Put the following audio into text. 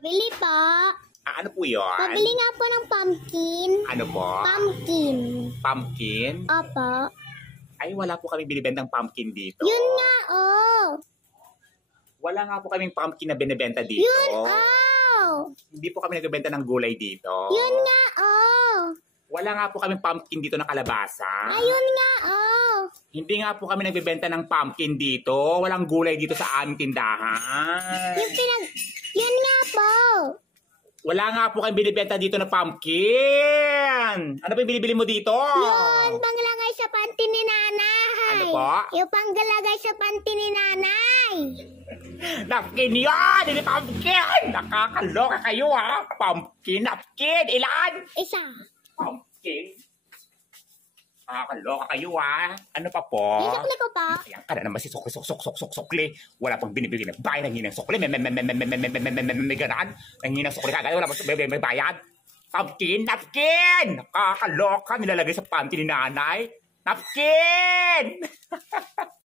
Pabili po. Ano po yun? Pabili nga po ng pumpkin. Ano po? Pumpkin. Pumpkin? Opo. Ay, wala po kami binibentang pumpkin dito. Yun nga, oh. Wala nga po kaming pumpkin na binibenta dito. Yun, oh. Hindi po kami nagbebenta ng gulay dito. Yun nga, oh. Wala nga po kaming pumpkin dito na kalabasa. Ayun nga, oh. Hindi nga po kami nagbebenta ng pumpkin dito. Walang gulay dito sa aming tindahan. Yun nga po. Wala nga po kayong binibenta dito na pumpkin. Ano pa yung binibili mo dito? Yun, panglagay sa panty ni nanay. Ano po? Yung panglagay sa panty ni nanay. Napkin yan! Hindi pumpkin! Nakakaloka kayo ha! Pumpkin! Napkin! Ilan? Isa. Pumpkin! Nakakaloka kayo ha! Ano pa po? Yung sukli ko po. Ayan ka na naman si sukli. Wala pang binibigay na bayan ng hinang sukli. May ganaan. Ang hinang sukli kagad. Wala pang may bayad. Pumpkin! Napkin! Nakakaloka! Nilalagay sa panty ni nanay. Napkin!